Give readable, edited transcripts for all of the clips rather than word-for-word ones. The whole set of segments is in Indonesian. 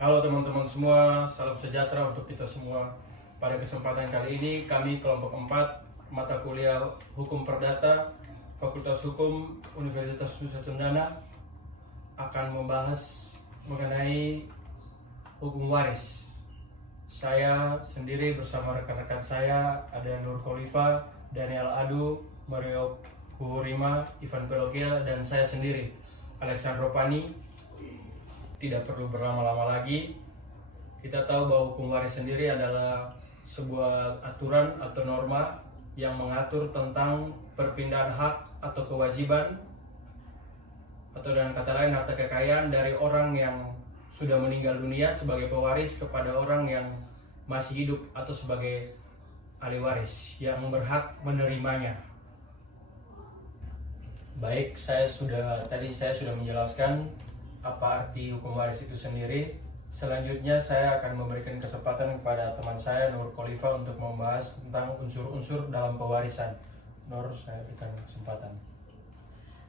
Halo teman-teman semua, salam sejahtera untuk kita semua. Pada kesempatan kali ini kami kelompok 4 mata kuliah Hukum Perdata Fakultas Hukum Universitas Nusa Cendana akan membahas mengenai hukum waris. Saya sendiri bersama rekan-rekan saya ada Nur Khalifa, Daniel Adu, Mario Kuhurima, Ivan Pelogil, dan saya sendiri Alexandro Pani. Tidak perlu berlama-lama lagi, kita tahu bahwa hukum waris sendiri adalah sebuah aturan atau norma yang mengatur tentang perpindahan hak atau kewajiban, atau dengan kata lain harta kekayaan dari orang yang sudah meninggal dunia sebagai pewaris kepada orang yang masih hidup atau sebagai ahli waris yang berhak menerimanya. Baik, saya sudah menjelaskan apa arti hukum waris itu sendiri. Selanjutnya saya akan memberikan kesempatan kepada teman saya Nur Khalifa untuk membahas tentang unsur-unsur dalam pewarisan. Nur, saya berikan kesempatan.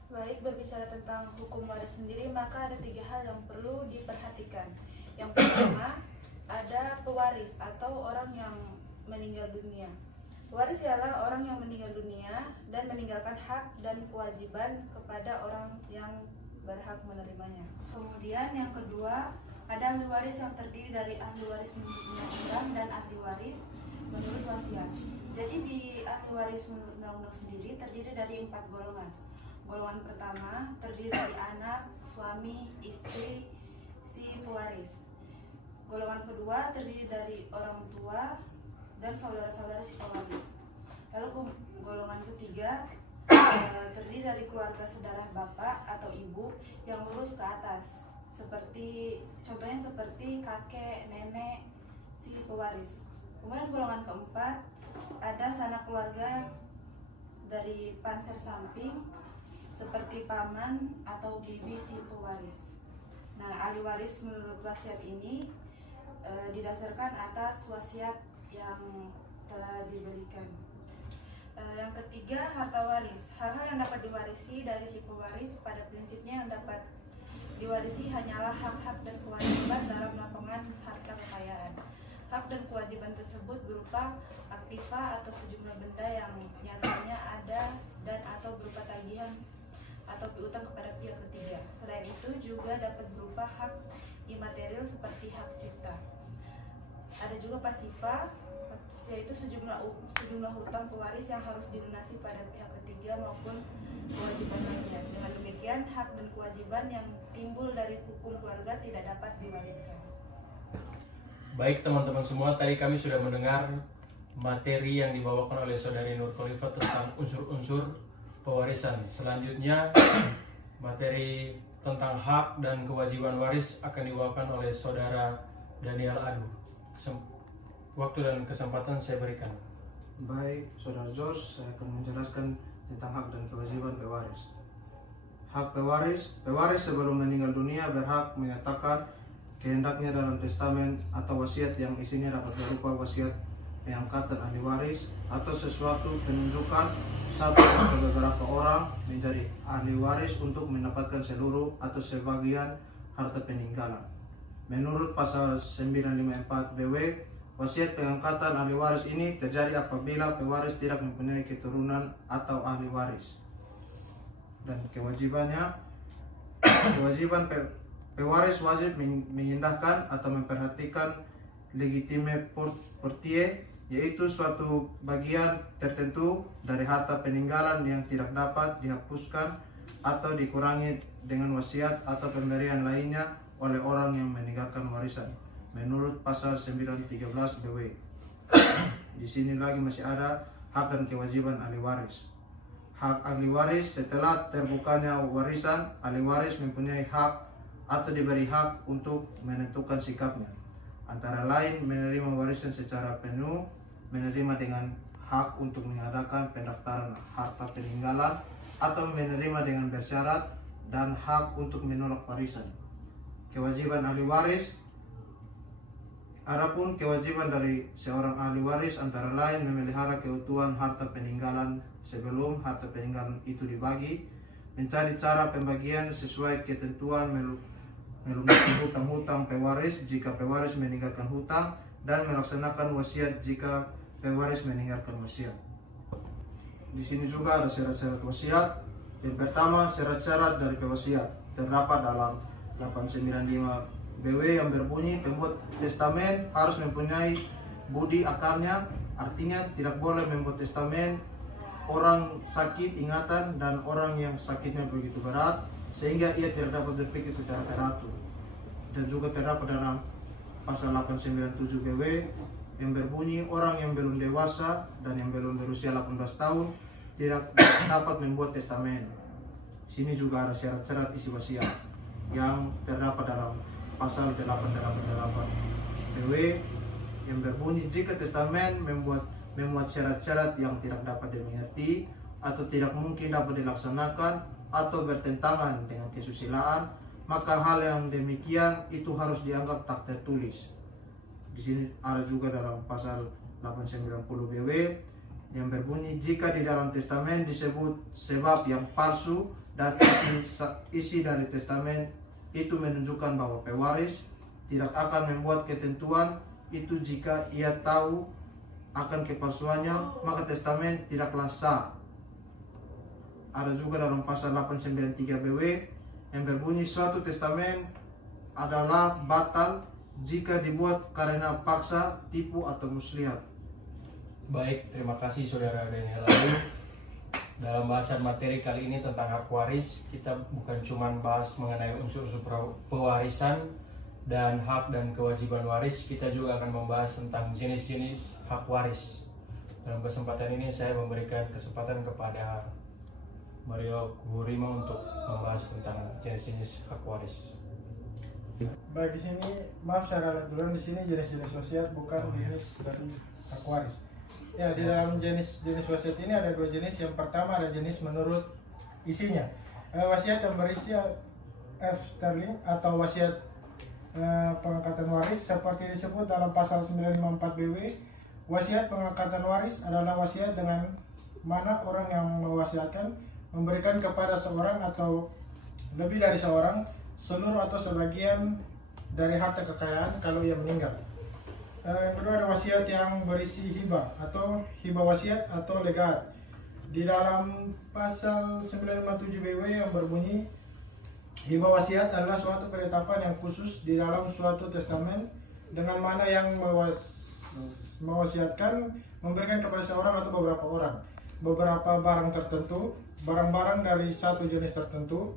Baik, berbicara tentang hukum waris sendiri, maka ada 3 hal yang perlu diperhatikan. Yang pertama, ada pewaris atau orang yang meninggal dunia. Pewaris ialah orang yang meninggal dunia dan meninggalkan hak dan kewajiban kepada orang yang berhak menerimanya. Kemudian yang kedua, ada ahli waris yang terdiri dari ahli waris menurut undang-undang dan ahli waris menurut wasiat. Jadi di ahli waris menurut undang-undang sendiri terdiri dari 4 golongan. Golongan pertama terdiri dari anak, suami, istri, si pewaris. Golongan kedua terdiri dari orang tua dan saudara-saudara si pewaris. Lalu golongan ketiga terdiri dari keluarga sedarah bapak atau ibu yang lurus ke atas, contohnya seperti kakek, nenek, si pewaris. Kemudian golongan keempat ada sanak keluarga dari panser samping seperti paman atau bibi si pewaris. Nah, ahli waris menurut wasiat ini didasarkan atas wasiat yang telah diberikan. Yang ketiga, harta waris. Hal-hal yang dapat diwarisi dari si pewaris pada prinsipnya yang dapat diwarisi hanyalah hak-hak dan kewajiban dalam lapangan harta kekayaan. Hak dan kewajiban tersebut berupa aktiva atau sejumlah benda yang nyatanya ada dan atau berupa tagihan atau piutang kepada pihak ketiga. Selain itu juga dapat berupa hak imaterial seperti hak cipta. Ada juga pasifa, yaitu sejumlah hutang pewaris yang harus dilunasi pada pihak ketiga maupun kewajiban lainnya. Dengan demikian, hak dan kewajiban yang timbul dari hukum keluarga tidak dapat diwariskan. Baik teman-teman semua, tadi kami sudah mendengar materi yang dibawakan oleh saudari Nur Khalifa tentang unsur-unsur pewarisan. Selanjutnya, materi tentang hak dan kewajiban waris akan dibawakan oleh saudara Daniel Adu. Waktu dan kesempatan saya berikan. Baik, Saudara George, saya akan menjelaskan tentang hak dan kewajiban pewaris. Hak pewaris sebelum meninggal dunia berhak menyatakan kehendaknya dalam testamen atau wasiat yang isinya dapat berupa wasiat pengangkatan ahli waris atau sesuatu penunjukan satu atau beberapa orang menjadi ahli waris untuk mendapatkan seluruh atau sebagian harta peninggalan. Menurut pasal 954 BW, wasiat pengangkatan ahli waris ini terjadi apabila pewaris tidak mempunyai keturunan atau ahli waris. Dan kewajiban pewaris wajib mengindahkan atau memperhatikan legitime portie, yaitu suatu bagian tertentu dari harta peninggalan yang tidak dapat dihapuskan atau dikurangi dengan wasiat atau pemberian lainnya oleh orang yang meninggalkan warisan. Menurut pasal 913 BW. Di sini lagi masih ada hak dan kewajiban ahli waris. Hak ahli waris: setelah terbukanya warisan, ahli waris mempunyai hak atau diberi hak untuk menentukan sikapnya. Antara lain menerima warisan secara penuh, menerima dengan hak untuk mengadakan pendaftaran harta peninggalan atau menerima dengan bersyarat, dan hak untuk menolak warisan. Kewajiban ahli waris. Adapun kewajiban dari seorang ahli waris antara lain memelihara keutuhan harta peninggalan sebelum harta peninggalan itu dibagi, mencari cara pembagian sesuai ketentuan melunasi hutang-hutang pewaris jika pewaris meninggalkan hutang, dan melaksanakan wasiat jika pewaris meninggalkan wasiat. Di sini juga ada syarat-syarat wasiat. Yang pertama, syarat-syarat dari pewasiat terdapat dalam 895 BW yang berbunyi pembuat testamen harus mempunyai budi akarnya, artinya tidak boleh membuat testamen orang sakit ingatan dan orang yang sakitnya begitu berat sehingga ia tidak dapat berpikir secara teratur. Dan juga terdapat dalam pasal 897 BW yang berbunyi orang yang belum dewasa dan yang belum berusia 18 tahun tidak dapat membuat testamen. Sini juga ada syarat-syarat isi wasiat yang terdapat dalam pasal 888 BW yang berbunyi jika testamen memuat syarat-syarat yang tidak dapat dimengerti atau tidak mungkin dapat dilaksanakan atau bertentangan dengan kesusilaan, maka hal yang demikian itu harus dianggap tak tertulis. Di sini ada juga dalam pasal 890 BW yang berbunyi jika di dalam testamen disebut sebab yang palsu dan isi dari testamen itu menunjukkan bahwa pewaris tidak akan membuat ketentuan itu jika ia tahu akan kepalsuannya, maka testamen tidaklah sah. Ada juga dalam pasal 893 BW yang berbunyi suatu testamen adalah batal jika dibuat karena paksa, tipu atau muslihat. Baik, terima kasih Saudara Daniel. Lalu dalam bahasan materi kali ini tentang hak waris, kita bukan cuma bahas mengenai unsur-unsur pewarisan dan hak dan kewajiban waris, kita juga akan membahas tentang jenis-jenis hak waris. Dalam kesempatan ini saya memberikan kesempatan kepada Mario Kuhurima untuk membahas tentang jenis-jenis hak waris. Baik, di sini maaf secara aturan di sini jenis-jenis wasiat bukan jenis dari hak waris. Ya, di dalam jenis-jenis wasiat ini ada dua jenis. Yang pertama ada jenis menurut isinya. Wasiat yang berisi F sterling atau wasiat pengangkatan waris seperti disebut dalam pasal 954 BW. Wasiat pengangkatan waris adalah wasiat dengan mana orang yang mewasiatkan memberikan kepada seorang atau lebih dari seorang seluruh atau sebagian dari harta kekayaan kalau ia meninggal. Yang kedua ada wasiat yang berisi hibah atau hibah wasiat atau legat. Di dalam pasal 957 BW yang berbunyi hibah wasiat adalah suatu penetapan yang khusus di dalam suatu testamen dengan mana yang mewasiatkan memberikan kepada seorang atau beberapa orang beberapa barang tertentu, barang-barang dari satu jenis tertentu,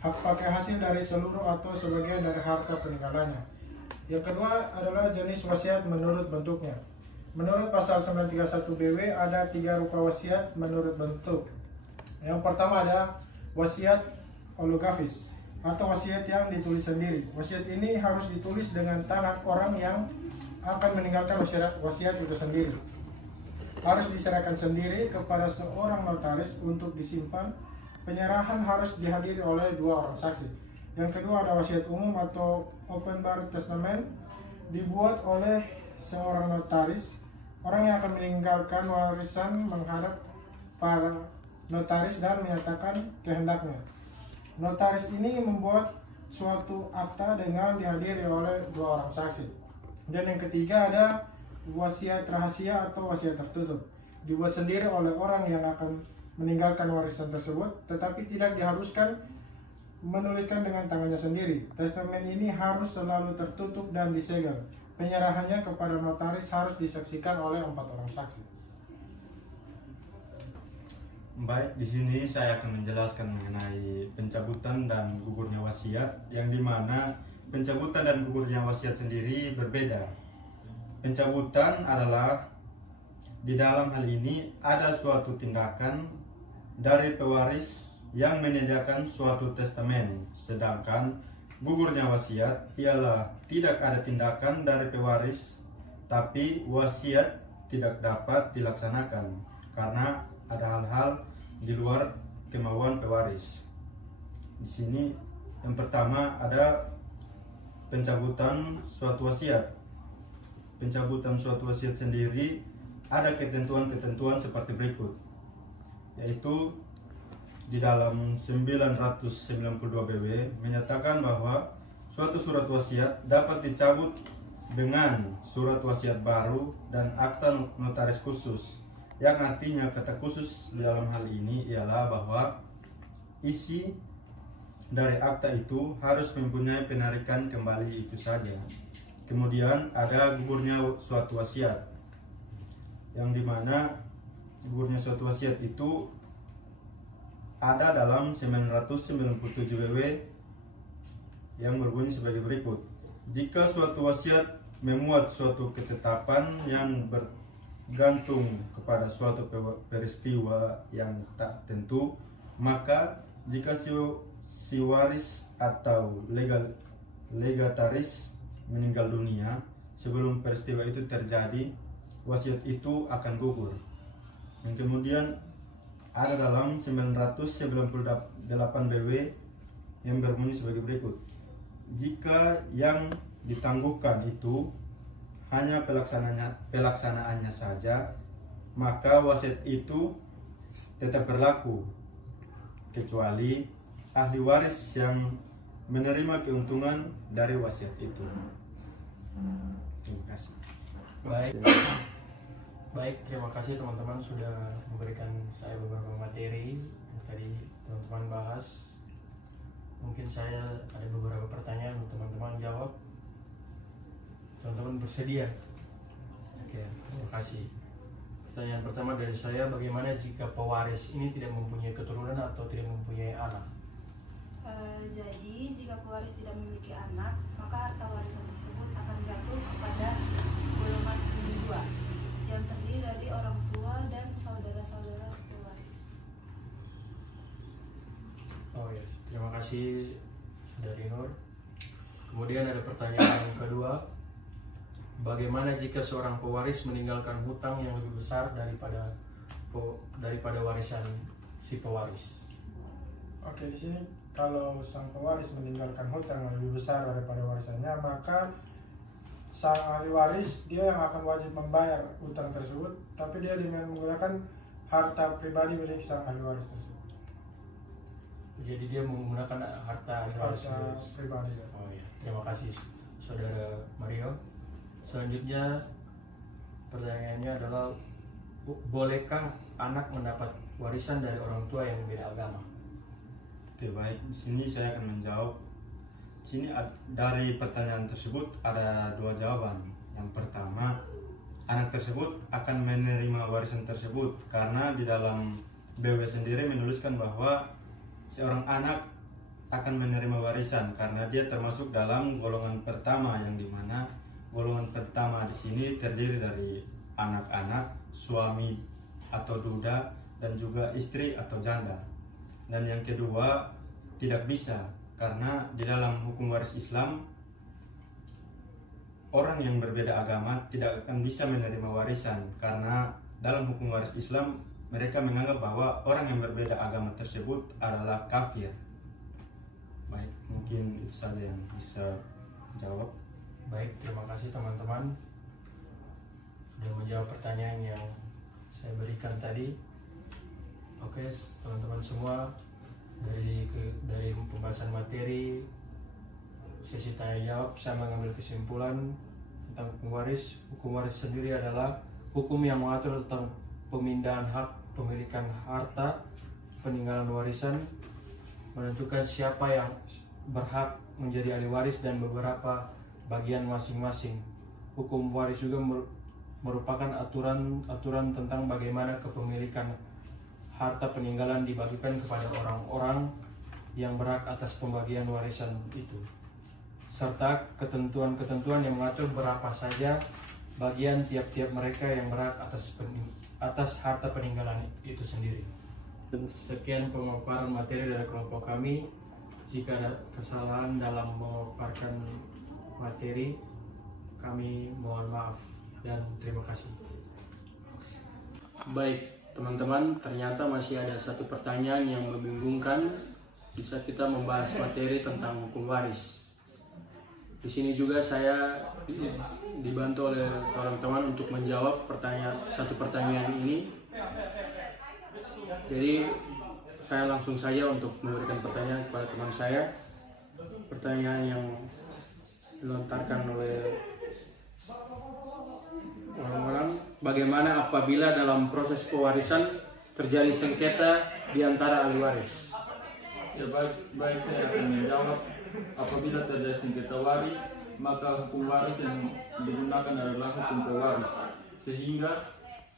hak pakai hasil dari seluruh atau sebagian dari harta peninggalannya. Yang kedua adalah jenis wasiat menurut bentuknya. Menurut pasal 931 BW ada 3 rupa wasiat menurut bentuk. Yang pertama ada wasiat holografis atau wasiat yang ditulis sendiri. Wasiat ini harus ditulis dengan tangan orang yang akan meninggalkan wasiat itu sendiri. Harus diserahkan sendiri kepada seorang notaris untuk disimpan. Penyerahan harus dihadiri oleh 2 orang saksi. Yang kedua ada wasiat umum atau open bar testament, dibuat oleh seorang notaris. Orang yang akan meninggalkan warisan menghadap para notaris dan menyatakan kehendaknya. Notaris ini membuat suatu akta dengan dihadiri oleh 2 orang saksi. Dan yang ketiga ada wasiat rahasia atau wasiat tertutup, dibuat sendiri oleh orang yang akan meninggalkan warisan tersebut, tetapi tidak diharuskan menuliskan dengan tangannya sendiri. Testamen ini harus selalu tertutup dan disegel. Penyerahannya kepada notaris harus disaksikan oleh 4 orang saksi. Baik, di sini saya akan menjelaskan mengenai pencabutan dan gugurnya wasiat, yang dimana pencabutan dan gugurnya wasiat sendiri berbeda. Pencabutan adalah di dalam hal ini ada suatu tindakan dari pewaris yang menyediakan suatu testamen, sedangkan gugurnya wasiat ialah tidak ada tindakan dari pewaris, tapi wasiat tidak dapat dilaksanakan karena ada hal-hal di luar kemauan pewaris. Di sini yang pertama ada pencabutan suatu wasiat. Pencabutan suatu wasiat sendiri ada ketentuan-ketentuan seperti berikut, yaitu di dalam 992 BW menyatakan bahwa suatu surat wasiat dapat dicabut dengan surat wasiat baru dan akta notaris khusus, yang artinya kata khusus di dalam hal ini ialah bahwa isi dari akta itu harus mempunyai penarikan kembali itu saja. Kemudian ada gugurnya suatu wasiat, yang dimana gugurnya suatu wasiat itu ada dalam 997 BW yang berbunyi sebagai berikut. Jika suatu wasiat memuat suatu ketetapan yang bergantung kepada suatu peristiwa yang tak tentu, maka jika si waris atau legataris meninggal dunia sebelum peristiwa itu terjadi, wasiat itu akan gugur. Dan kemudian ada dalam 998 BW yang berbunyi sebagai berikut. Jika yang ditangguhkan itu hanya pelaksanaannya saja, maka wasiat itu tetap berlaku kecuali ahli waris yang menerima keuntungan dari wasiat itu. Terima kasih. Baik, terima kasih teman-teman sudah memberikan saya beberapa materi yang tadi teman-teman bahas. Mungkin saya ada beberapa pertanyaan untuk teman-teman jawab. Teman-teman bersedia? Oke, terima kasih. Pertanyaan pertama dari saya, bagaimana jika pewaris ini tidak mempunyai keturunan atau tidak mempunyai anak? Jadi jika pewaris tidak memiliki anak, maka harta warisan tersebut akan jatuh kepada golongan kedua yang terdiri dari orang tua dan saudara-saudara pewaris. Oh ya, terima kasih dari Nur. Kemudian ada pertanyaan yang kedua, bagaimana jika seorang pewaris meninggalkan hutang yang lebih besar daripada warisan si pewaris? Oke, di sini kalau sang pewaris meninggalkan hutang yang lebih besar daripada warisannya, maka sang ahli waris dia yang akan wajib membayar hutang tersebut, tapi dia dengan menggunakan harta pribadi milik sang ahli waris tersebut. Jadi dia menggunakan harta ahli waris Pribadi. Ya. Oh ya, terima kasih Saudara Mario. Selanjutnya pertanyaannya adalah, bolehkah anak mendapat warisan dari orang tua yang berbeda agama? Oke, baik. Di sini saya akan menjawab. Di sini dari pertanyaan tersebut ada dua jawaban. Yang pertama, anak tersebut akan menerima warisan tersebut karena di dalam BW sendiri menuliskan bahwa seorang anak akan menerima warisan karena dia termasuk dalam golongan pertama, yang dimana golongan pertama di sini terdiri dari anak-anak, suami atau duda, dan juga istri atau janda. Dan yang kedua, tidak bisa, karena di dalam hukum waris Islam, orang yang berbeda agama tidak akan bisa menerima warisan, karena dalam hukum waris Islam mereka menganggap bahwa orang yang berbeda agama tersebut adalah kafir. Baik, mungkin itu saja yang bisa saya jawab. Baik, terima kasih teman-teman sudah menjawab pertanyaan yang saya berikan tadi. Oke, teman-teman semua, dari pembahasan materi sesi tanya jawab, saya mengambil kesimpulan tentang hukum waris. Hukum waris sendiri adalah hukum yang mengatur tentang pemindahan hak pemilikan harta peninggalan warisan, menentukan siapa yang berhak menjadi ahli waris dan beberapa bagian masing-masing. Hukum waris juga merupakan aturan tentang bagaimana kepemilikan harta peninggalan dibagikan kepada orang-orang yang berhak atas pembagian warisan itu, serta ketentuan-ketentuan yang mengatur berapa saja bagian tiap-tiap mereka yang berhak atas harta peninggalan itu sendiri. Sekian pemaparan materi dari kelompok kami. Jika ada kesalahan dalam memaparkan materi, kami mohon maaf dan terima kasih. Baik teman-teman, ternyata masih ada satu pertanyaan yang membingungkan bisa kita membahas materi tentang hukum waris. Di sini juga saya dibantu oleh seorang teman untuk menjawab satu pertanyaan ini. Jadi saya langsung saja untuk memberikan pertanyaan kepada teman saya. Pertanyaan yang dilontarkan oleh orang-orang, bagaimana apabila dalam proses pewarisan terjadi sengketa di antara ahli waris? Ya, baik saya akan menjawab. Apabila terjadi sengketa waris, maka hukum waris yang digunakan adalah hukum pewaris, sehingga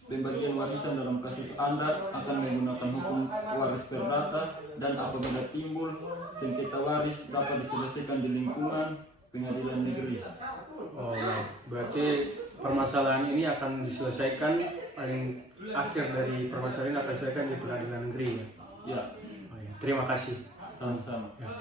pembagian warisan dalam kasus Anda akan menggunakan hukum waris perdata, dan apabila timbul sengketa waris dapat diselesaikan di lingkungan pengadilan negeri. Oh, baik. Berarti permasalahan ini akan diselesaikan, paling akhir dari permasalahan ini akan diselesaikan di pengadilan negeri ya? Ya, Oh, ya. Terima kasih. sama-sama. Ya.